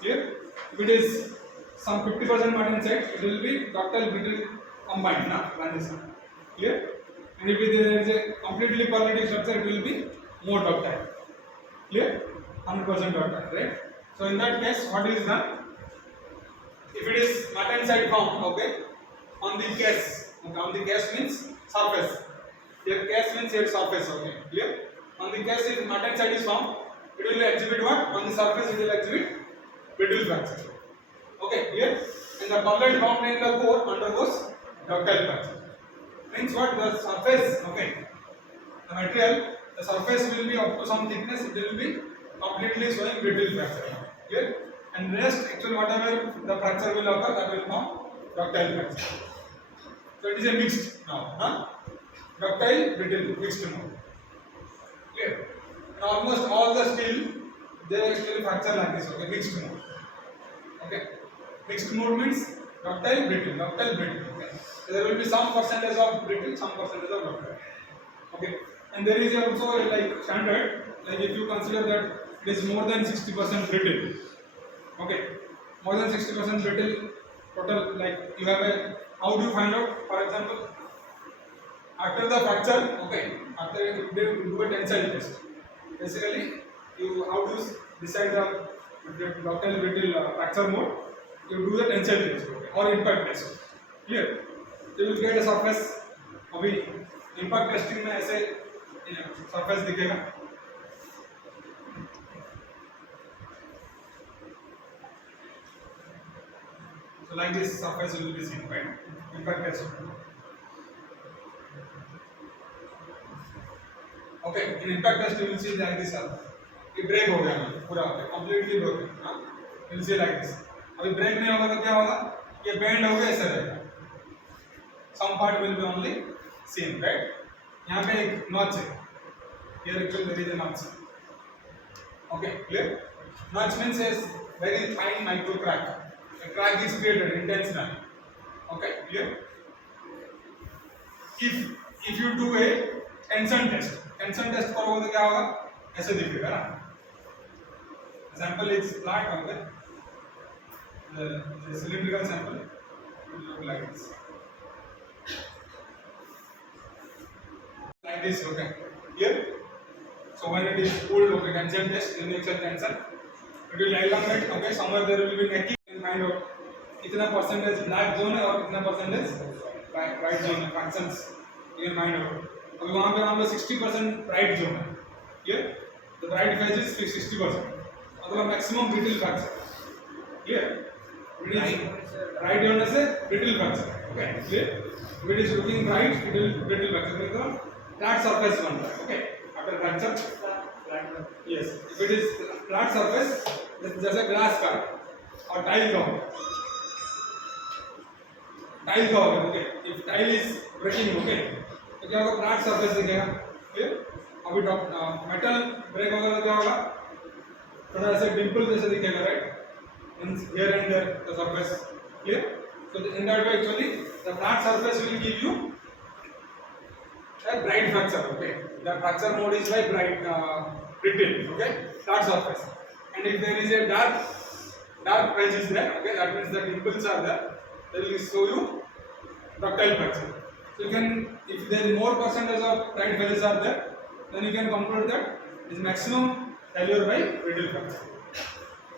Clear? If it is some 50% martensite, it will be ductile brittle combined, na? Clear? And if there is a completely polytic structure, it will be more ductile. Clear? 100% ductile, right? So in that case, what is done? If it is martensite form, okay, on the case, okay, on the case means surface. Here case means here surface, okay, clear? On the case, if martensite is formed, it will exhibit what? On the surface, it will exhibit brittle fracture. Okay, clear? And the pullup formed in the core undergoes ductile fracture. Means what? The surface, okay, the material, the surface will be up to some thickness, it will be completely showing brittle fracture. Clear? And rest, actually whatever the fracture will occur, that will form ductile fracture. So it is a mixed now, ductile, brittle, mixed mode. Clear? And almost all the steel, they actually fracture like this, okay, mixed mode. Okay, mixed mode means ductile, brittle, okay. So there will be some percentage of brittle, some percentage of ductile. Okay, and there is also like standard, like if you consider that it is more than 60% brittle. Okay, more than 60% brittle total, like you have a, how do you find out? For example, after the fracture, okay, after you do a tensile test, basically you how to decide the ductile brittle fracture mode, you do the tensile test, okay, or impact test. Clear? So you will get a surface. अभी impact testing में ऐसे surface दिखेगा. So like this surface will be seen, right? Impact test. Okay, in impact test you will see like this. ये break हो गया पूरा, completely broken. You will see like this. अभी break नहीं होगा तो क्या होगा? ये bend हो गया ऐसे रहेगा. Some part will be only seen, right? यहाँ पे एक notch है. Here actually there is a notch. Okay, clear? Notch means a very fine micro crack. A crack is created intentionally. Okay, clear? If you do a tension test करोगे तो क्या होगा? ऐसे दिखेगा ना? Sample is flat, okay? The cylindrical sample will look like this. Like this, okay? Clear? So when it is pulled, okay, tension test, initial tension, it will elongate, okay? Somewhere there will be necking. You can find out कितना percentage black zone है और कितना percentage white zone है, fractions. You can find out. अभी वहाँ पे 60% bright zone है. Clear? The bright phase is 60%. मतलब maximum brittle fracture. Clear? Bright होने से brittle fracture. Okay? Clear? If it is looking bright, it will brittle fracture. मतलब flat surface बनता है. Okay? After fracture, yes. If it is flat surface, जैसे glass का और tile का होगा. Tile का होगा. Okay? If tile is breaking, okay? तो क्या होगा? Flat surface दिखेगा. Clear? अभी metal break होगा तो क्या होगा? थोड़ा ऐसे dimple जैसे दिखेगा, right? Means here and there the surface. Clear? So in that way actually the flat surface will give you a bright fracture. Okay? The fracture mode is by bright brittle. Okay? Flat surface. And if there is a dark patch is there, okay, that means the dimples are there. They will show you ductile fracture. So you can, if there is more percentage of bright patches are there, then you can conclude that it is maximum failure by brittle fracture.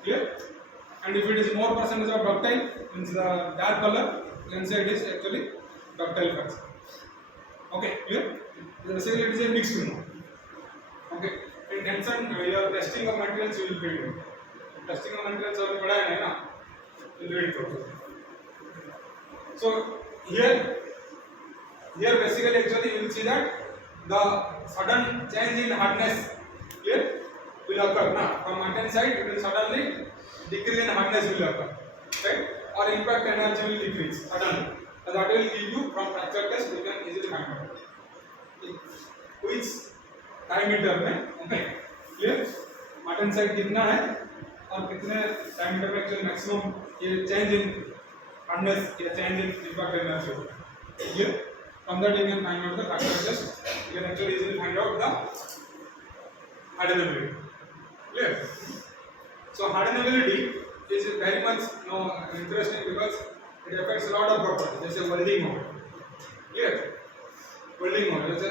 Clear? And if it is more percentage of ductile, means the dark color, you can say it is actually ductile fracture. Okay, clear? Basically it is a mixed mode. Okay, in tension your testing of materials you will be doing. Testing of materials अभी बड़ा है ना, you will do it. So here basically actually you will see that the sudden change in hardness here will occur. Na, from martensite it will suddenly decrease in hardness will occur, right? Or impact energy will decrease suddenly. So that will give you from fracture test you can easily find out which diameter में, okay? Clear? martensite कितना है और कितने diameter में actually maximum ये change in hardness या change in impact energy होगा. Clear? From that you can find out the fracture test. You can actually easily find out the hardenability. Clear? So hardenability is very much interesting because it affects a lot of properties. जैसे welding mode, clear? Welding mode. जैसे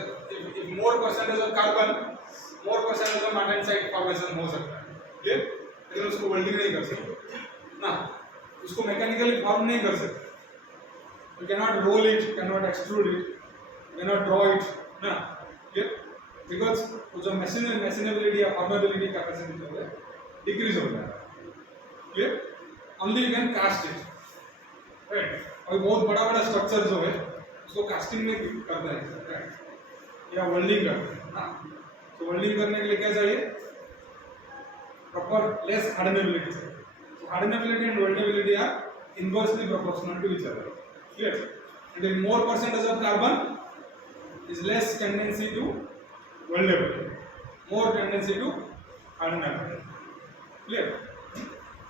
if more percentage of carbon, more percentage of martensite formation हो सकता है, clear? लेकिन उसको welding नहीं कर सकते, ना, उसको mechanically form नहीं कर सकते. You cannot roll it, cannot extrude it, cannot draw it, ना, clear? Because वो जो machinability या formability capacity जो है decrease हो जाएगा. Clear? Only you can cast it, right? और बहुत बड़ा structure जो है उसको casting में करता है, right? या welding करते हैं, हाँ. So welding करने के लिए क्या चाहिए? Proper less hardenability चाहिए. So hardenability and weldability are inversely proportional to each other. Clear? And the more percentage of carbon is less tendency to weldability, more tendency to hardenability. Clear?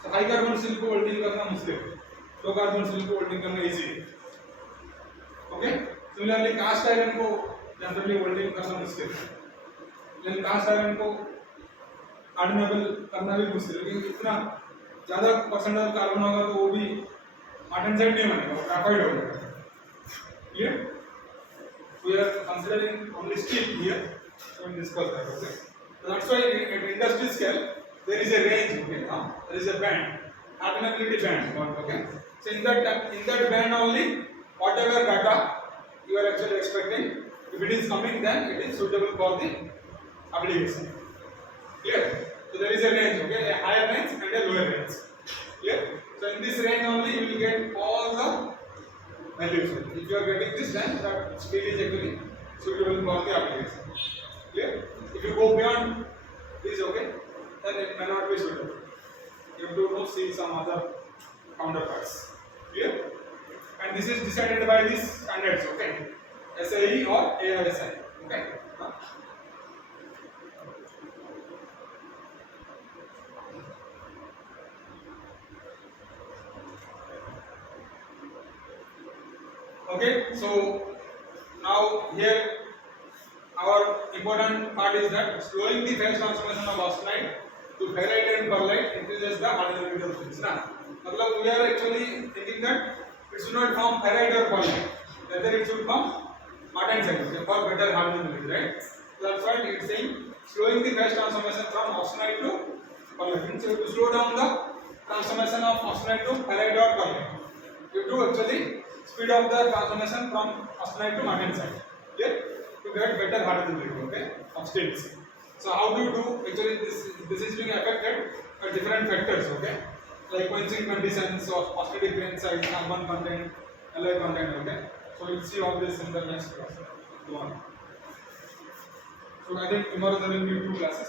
So high carbon steel को welding करना मुश्किल है, low carbon steel को welding करना easy है. Okay? Similarly, cast iron को generally welding करना मुश्किल है, लेकिन cast iron को hardenable करना भी मुश्किल है, क्योंकि इतना ज़्यादा percentage कार्बन होगा तो वो भी martensite नहीं बनेगा, वो graphite हो जाएगा. Clear? We are considering only steel here, so we discuss that. Okay? So that's why at industry scale there is a range. Okay? There is a band, hardenability band. Okay? So in that band only, whatever data you are actually expecting, if it is coming, then it is suitable for the application. Clear? So there is a range. Okay? A higher range and a lower range. Clear? So in this range only you will get all the values. If you are getting this, then that steel is actually suitable for the application. Clear? If you go beyond this, okay, then it may not be suitable. You have to see some other counterparts. Clear? And this is decided by these standards, okay? SAE or ARSI. Okay? Okay, so now here our important part is that slowing the phase transformation of austenite to ferrite and pearlite increases the hardenability of things. मतलब we are actually thinking that it should not form ferrite or pearlite, rather it should form martensite, okay, for better hardenability, right? So that's why it is saying slowing the phase transformation from austenite to pearlite. So to slow down the transformation of austenite to ferrite or pearlite, you have to actually speed up the transformation from austenite to martensite, okay, to get better hardenability, okay, of steels. So how do you do? Actually, this is being affected by different factors, okay, like quenching conditions of austenitic grain size, carbon content, alloy content, okay. So we'll see all this in the next class. Go on. So I think tomorrow there will be 2 classes.